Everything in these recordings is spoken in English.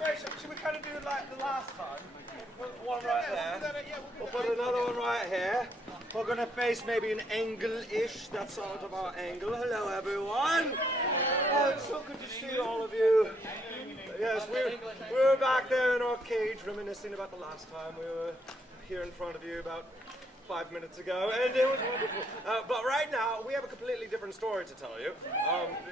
right. Should we kind of do it like the last time? Put one right there. We'll put another one right here. We're going to face maybe an angle-ish. That's sort of our angle. Hello, everyone. Oh, it's so good to see all of you. Yes, we're back there in our cage reminiscing about the last time we were here in front of you about 5 minutes ago, and it was wonderful. But right now, we have a completely different story to tell you.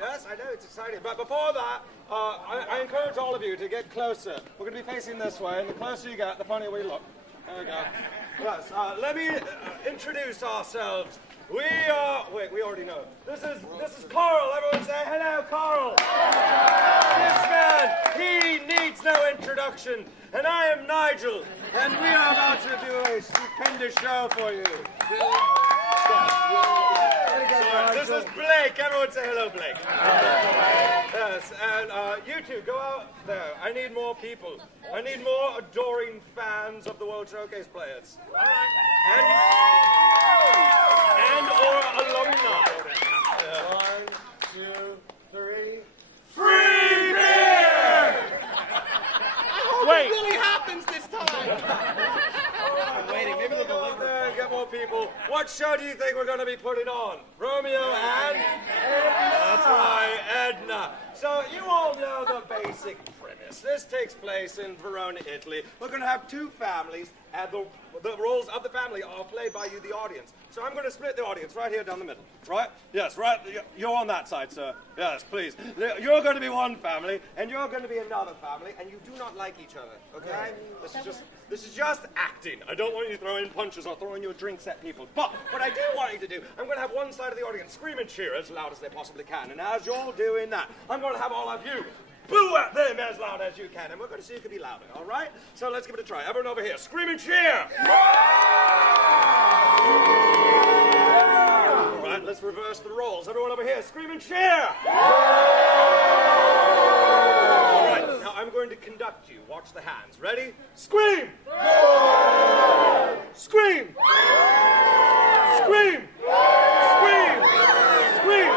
Yes, I know, it's exciting. But before that, I encourage all of you to get closer. We're going to be facing this way, and the closer you get, the funnier we look. There we go. Yes, let me introduce ourselves. Wait, we already know. This is Carl. Everyone say hello, Carl. This man, he needs no introduction. And I am Nigel, and we are about to do a stupendous show for you. This is Blake. Everyone say hello, Blake. Yes, and you two, go out there. I need more people. I need more adoring fans of the World Showcase players. And or alumni. 1, 2, 3. Free beer! Wait. It really happens this time. I'm waiting. Maybe they'll go there and get more people. What show do you think we're going to be putting on? Romeo and That's right, Edna. So you all know the basic premise. This takes place in Verona, Italy. We're going to have two families, and the roles of the family are played by you, the audience. So I'm going to split the audience right here down the middle. Right? Yes, right. You're on that side, sir. Yes, please. You're going to be one family, and you're going to be another family, and you do not like each other, okay? This is just acting. I don't want you throwing punches or throwing your drinks at people. But what I do want you to do, I'm going to have one side of the audience scream and cheer as loud as they possibly can. And as you're doing that, I'm going to have all of you boo at them as loud as you can. And we're going to see who can be louder, all right? So let's give it a try. Everyone over here, scream and cheer. All right, let's reverse the roles. Everyone over here, scream and cheer. All right, now I'm going to conduct you. Watch the hands. Ready? Scream! Scream! Scream! Scream! Scream!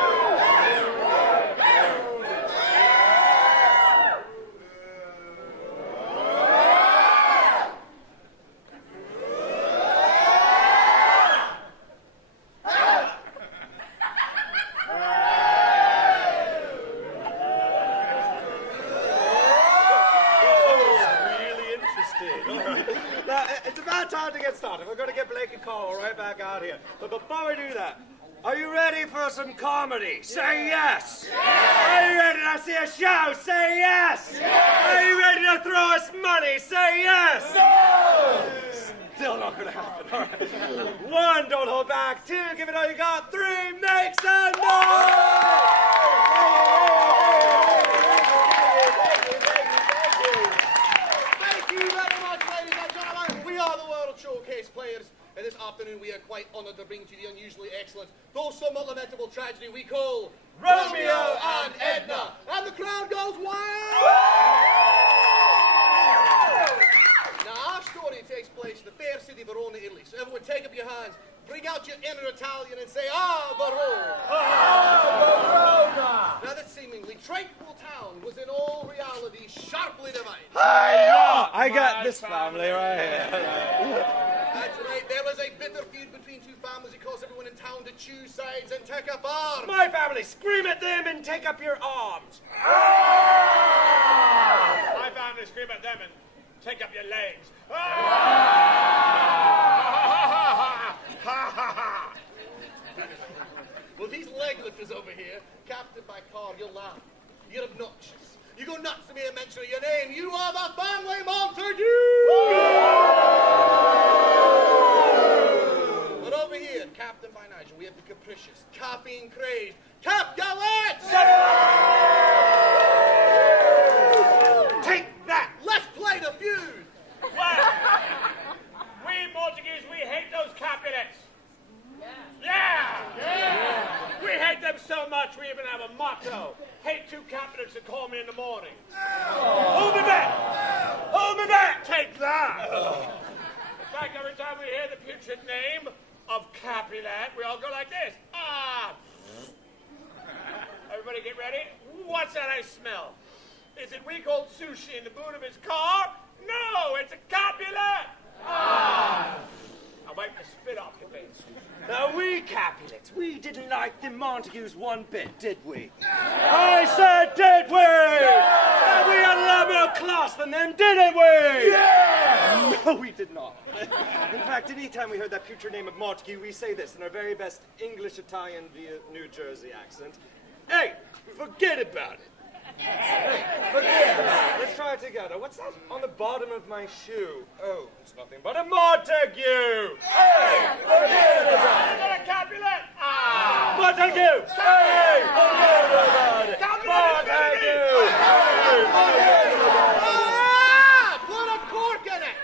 Time to get started. We're going to get Blake and Carl right back out here. But before we do that, are you ready for some comedy? Say yes! Are you ready to see a show? Say yes! Are you ready to throw us money? Say yes! No! Still not going to happen. All right. 1, don't hold back. 2, give it all you got. 3, make some noise! Showcase players, and this afternoon we are quite honoured to bring to you the unusually excellent, though somewhat lamentable tragedy we call Romeo and Edna, and the crowd goes wild! Now our story takes place in the fair city of Verona, Italy, so everyone take up your hands, bring out your inner Italian and say, Ah, Verona! Ah, Verona! Now this seemingly tranquil town was in all reality sharply divided. I got this family right here. That's right, there was a bitter feud between two families that caused everyone in town to choose sides and take up arms. My family, scream at them and take up your arms. My family, scream at them and take up your legs. Well, these leg lifters over here, captained by Carl, you'll laugh. You're obnoxious. You go nuts to me and mention your name. You are the family Montague! But over here, captained by Nigel, we have the capricious, caffeine-crazed Capulet! Take that! Let's play the feud! Well, we Montagues, we hate those Capulets. Yeah! We hate them so much we even have a motto. Hate 2 Capulets that call me in the morning. Hold me back! Hold me back! Take that! In fact, every time we hear the putrid name of Capulet, we all go like this. Ah! Everybody get ready? What's that I smell? Is it weak old sushi in the boot of his car? No, it's a Capulet! Ah! I'll wipe the spit off your face. Now we Capulets, we didn't like the Montagues one bit, did we? I said, did we? Yeah! And we had a lot more class than them, didn't we? Yeah! No, we did not. In fact, anytime we heard that future name of Montague, we say this in our very best English, Italian, via New Jersey accent. Hey, forget about it. Forget about it. Let's try it together. What's that on the bottom of my shoe? Oh, it's nothing but a Montague. Hey, forget about it. Is it a Capulet? Ah! Montague. Hey, forget about it. Montague. Hey, forget about it. Ah! Put a cork in it.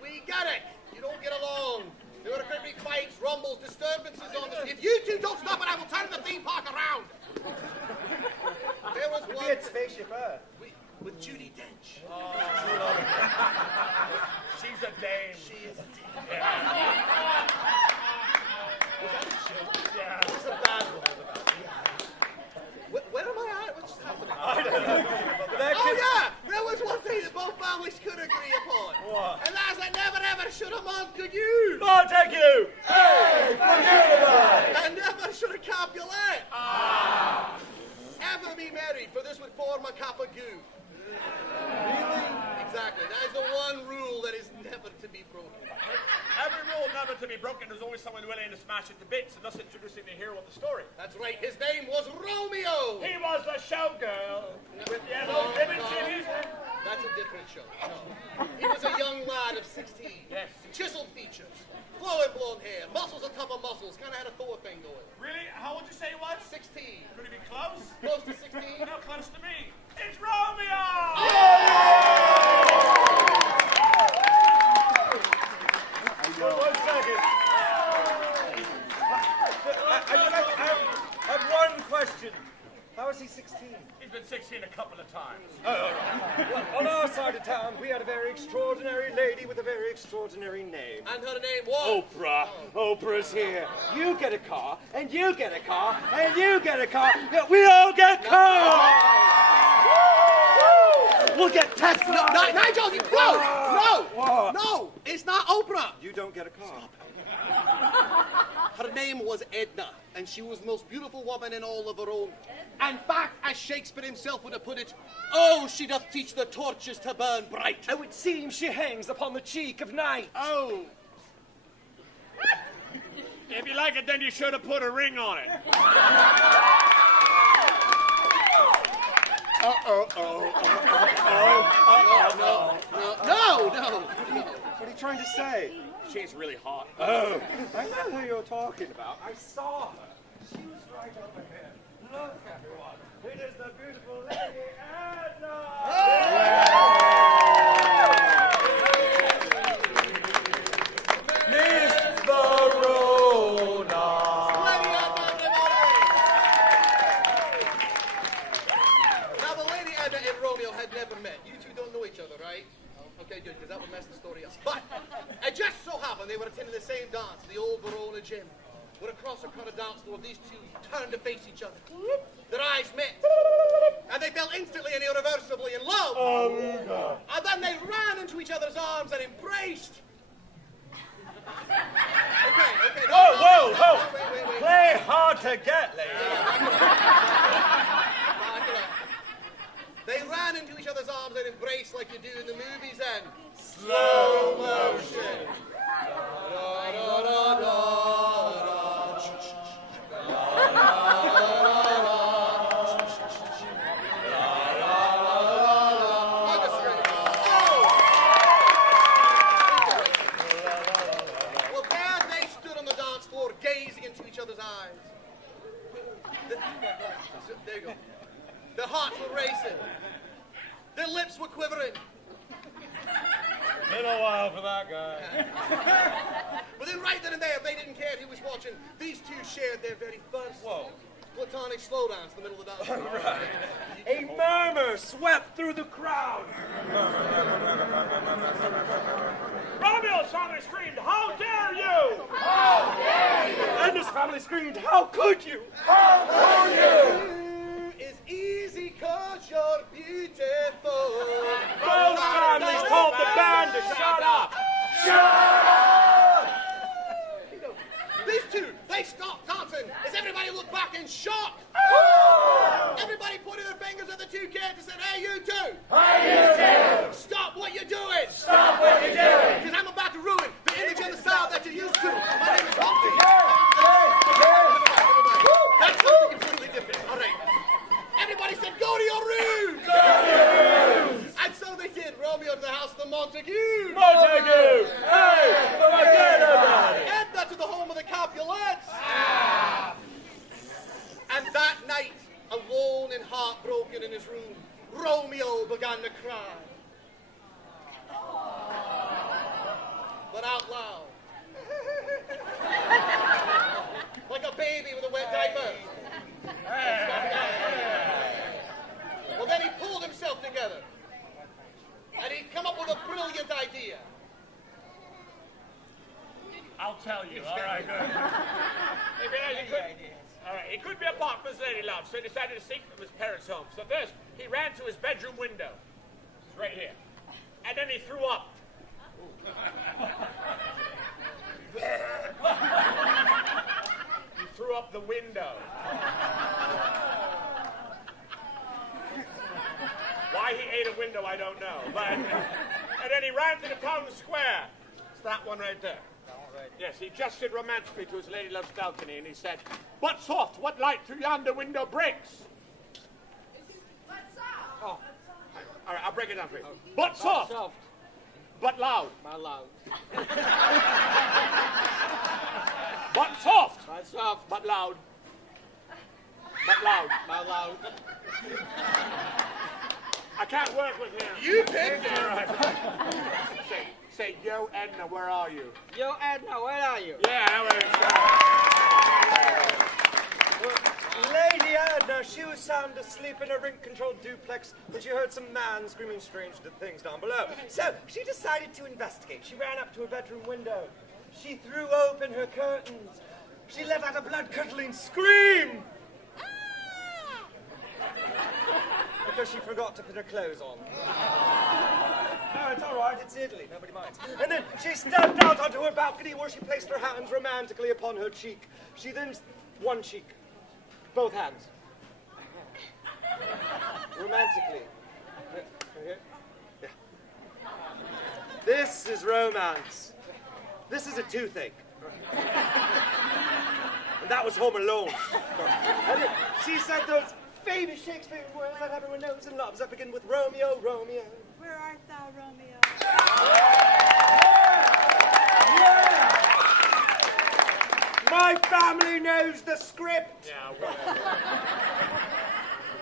We get it. You don't get along. There are great big fights, rumbles, disturbances on the street. If you two don't stop it, I will turn the theme park around. There was one It's Spaceship Earth. with Judi Dench. She's a dame. She is a dame. Yeah. Was that a joke? Yeah. This is a bad one. Where am I at? What's happening? I don't know. Oh yeah! There was one thing that both families could agree upon. What? And that's I never ever should have Montague. Montague. Hey, forget about it. I never should have Capulet. Ah! Ever be married, for this would form a capagoo. Really? Exactly. That is the one rule that is never to be broken. Every rule never to be broken. There's always someone willing to smash it to bits, and thus introducing the hero of the story. That's right. His name was Romeo. He was a showgirl with yellow ribbons in his hair. That's a different show. No. He was a young lad of 16. Yes. Chiseled features, flowing blonde hair, muscles on top of muscles. Kind of had a Thor thing going. Really? How old would you say he was? 16. Could he be close? Close to 16. No, close to me. It's Romeo! One second. I have one question. How is he 16? He's been 16 a couple of times. Well, on our side of town, we had a very extraordinary lady with a very extraordinary name. And her name was... Oprah. Oprah's here. You get a car, and you get a car, and you get a car. Yeah, we all get cars! We'll get Tesla. No, Nigel, no! What? No! It's not Oprah! You don't get a car. Her name was Edna, and she was the most beautiful woman in all of her own. In fact, as Shakespeare himself would have put it, oh, she doth teach the torches to burn bright. It would seem she hangs upon the cheek of night. Oh. If you like it, then you should have put a ring on it. No. What are you trying to say? She's really hot. Oh, I know who you're talking about. I saw her. She was right over here. Look, everyone. It is the beautiful Lady Edna. Miss Verona. Now, the Lady Edna and Romeo had never met. You two don't know each other, right? Okay, good, because that would mess the story up. But it just so happened they were attending the same dance, the old Verona gym. When across the crowded dance floor, these two turned to face each other. Their eyes met, and they fell instantly and irreversibly in love. And then they ran into each other's arms and embraced. Okay. Whoa. Wait. Play hard to get, lady. They ran into each other's arms and embraced like you do in the movies and slow motion. Well, there they stood on the dance floor gazing into each other's eyes. There you go. Their hearts were racing. Their lips were quivering. Been a while for that guy. But then right then and there, they didn't care who was watching. These two shared their very first platonic slow dance in the middle of the dance. Right. A murmur swept through the crowd. Romeo's family screamed, "How dare you!" How dare you! Edna's family screamed, "How could you? How could you?" Is easy because you're beautiful. Both families told the band to shut up. These two, they stopped dancing as everybody looked back in shock. Everybody pointed their fingers at the two kids and said, hey, you two. Hey, you two! Stop what you're doing. Stop what you're doing! Because I'm about to ruin the image and the style that you're used to. My name is Humpty. That's something completely different. All right. Everybody said, go to your rooms. Go to your rooms! And so they did. Romeo to the house of the Montague. Montague! Hey! Forget about it! Edna to the home of the Capulets. And that night, alone and heartbroken in his room, Romeo began to cry. But out loud. Like a baby with a wet diaper. Well, then he pulled himself together. And he come up with a brilliant idea. I'll tell you, all right, good. All right, he could be a partner's lady love, so he decided to seek from his parents' home. So first, he ran to his bedroom window. It's right here. And then he threw up. He threw up the window. Why he ate a window, I don't know. And then he ran to the town square. It's that one right there. Yes, he gestured romantically to his lady love's balcony, and he said, "But soft, what light through yonder window breaks?" Oh. All right, I'll break it down for you. But soft, but loud. My loud. But soft, My soft. but loud. But loud. My loud. I can't work with him. You picked it. All right. Say, yo, Edna, where are you? Yo, Edna, where are you? Yeah, that was Lady Edna, she was sound asleep in a rink-controlled duplex when she heard some man screaming strange things down below. So she decided to investigate. She ran up to her bedroom window. She threw open her curtains. She let out a blood-curdling scream. Because she forgot to put her clothes on. No, it's all right. It's Italy. Nobody minds. And then she stepped out onto her balcony where she placed her hands romantically upon her cheek. She then... One cheek. Both hands. Romantically. Right here. Yeah. This is romance. This is a toothache. And that was Home Alone. And then she said those famous Shakespeare words that everyone knows and loves that begin with Romeo, Romeo. Where art thou, Romeo? My family knows the script. Yeah, whatever.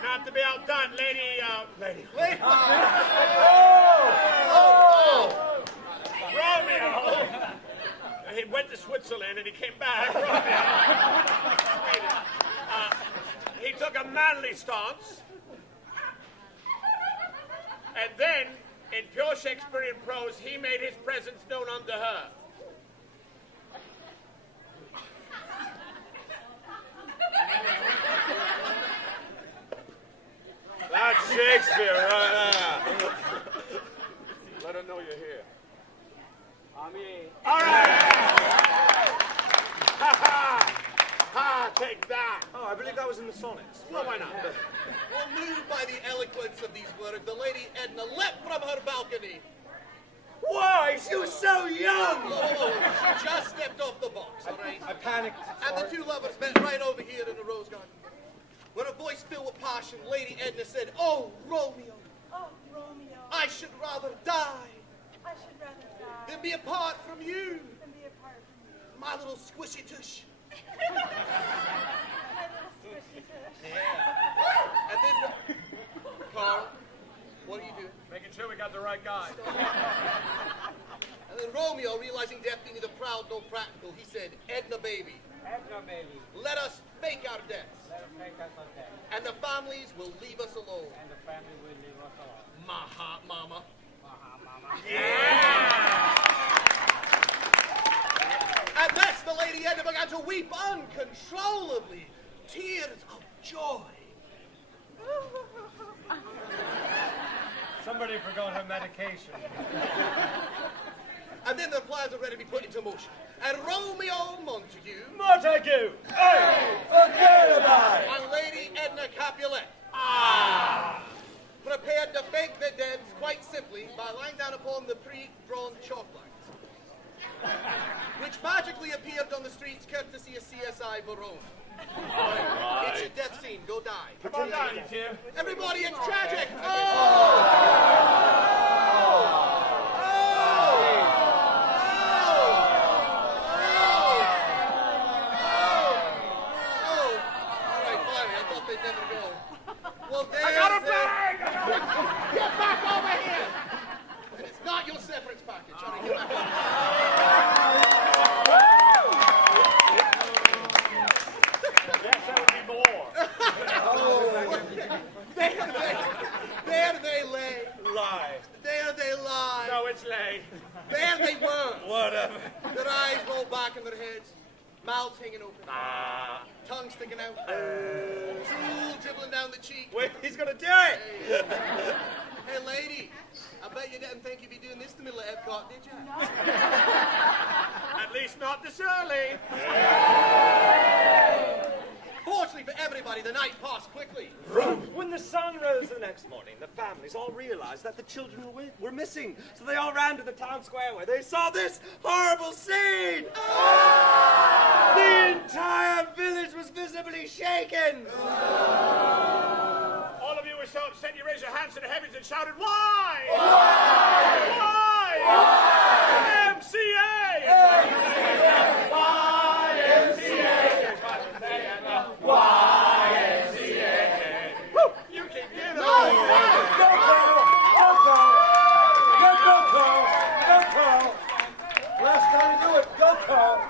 Not to be outdone, lady. Romeo. He went to Switzerland and he came back. He took a manly stance. And then, in pure Shakespearean prose, he made his presence known unto her. That's Shakespeare right there. Let her know you're here. All right. Take that. Oh, I believe that was in the sonnets. Well, why not? Well, moved by the eloquence of these words, the lady Edna leapt from her balcony. Why? She was so young. Oh, she just stepped off the box, all right? I panicked. And the two lovers met right over here in the rose garden. When a voice filled with passion, Lady Edna said, "Oh, Romeo, Oh, Romeo, I should rather die I should rather die than be apart from you, than be apart from you. my little squishy tush." My little squishy tush. And then, Carl, what are you doing? Making sure we got the right guy. And then Romeo, realizing death being neither proud nor practical, he said, "Edna, baby, Edna, baby. let us fake our deaths, Let us make us a day. and the families will leave us alone." And the family will leave us alone. My hot mama. Mama. At this, the Lady Edna began to weep uncontrollably, tears of joy. Somebody forgot her medication. And then the plans are ready to be put into motion. And Romeo Montague Montague! Hey! Forget about it! and Lady Edna Capulet prepared to fake the dead quite simply by lying down upon the pre-drawn chalk lines, which magically appeared on the streets courtesy of CSI Verona. It's your death scene. Go die. Come on down, you two. Everybody, it's tragic. Oh! All right, fine. I thought they'd never go. Well, there's I got a bag! Get back over here! And it's not your severance package. All right, get back over here. Yes, that would be more. There they lay. Lie. There they lie. No, it's lay. There they were. Whatever. Their eyes rolled back in their heads. Mouths hanging open. Tongue sticking out. Drool dribbling down the cheek. Wait, he's gonna do it! Hey, lady. I bet you didn't think you'd be doing this in the middle of Epcot, did you? At least not this early. Fortunately for everybody, the night passed quickly. When the sun rose the next morning, the families all realized that the children were missing. So they all ran to the town square where they saw this horrible scene. The entire village was visibly shaken. All of you were so upset you raised your hands to the heavens and shouted, why? Why? MCA! You can get it. Last time you do it, go call.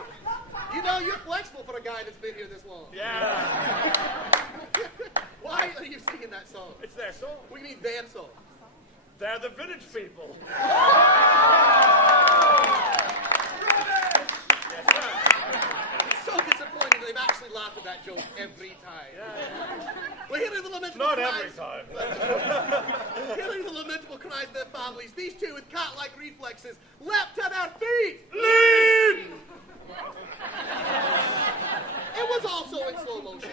You know, you're flexible for a guy that's been here this long. Yeah, Why are you singing that song? it's their song. What do you mean, their song? They're the village people. It's so disappointing that they've actually laughed at that joke every time. Well, hearing the lamentable Not cries, every time. hearing the lamentable cries of their families, these two with cat-like reflexes leapt to their feet. Lead! It was also in slow motion.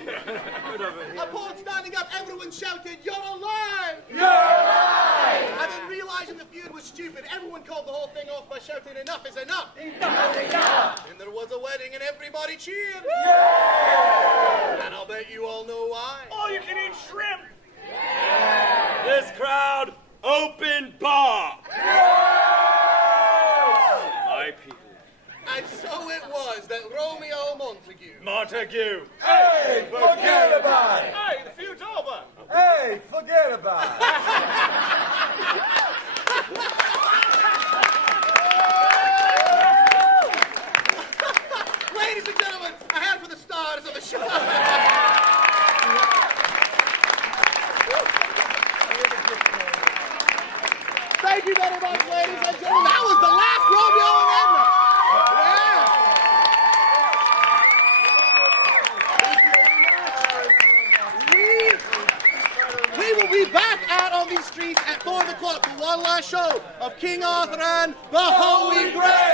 Upon standing up, everyone shouted, "You're alive!" You're alive! And then realizing the feud was stupid, everyone called the whole thing off by shouting, "Enough is enough!" Enough is enough! And there was a wedding and everybody cheered. And I'll bet you all know why. All you can eat shrimp. This crowd, open bar! My people. And so it was that Romeo Montague. Hey, forget about it! Hey, the feud's over. Hey, forget about it! Ladies and gentlemen, a hand for the stars of the show. Thank you very much, ladies and gentlemen. That was the last Romeo and Edna. Yeah. We will be back out on these streets at 4 o'clock for one last show of King Arthur and the Holy Grail.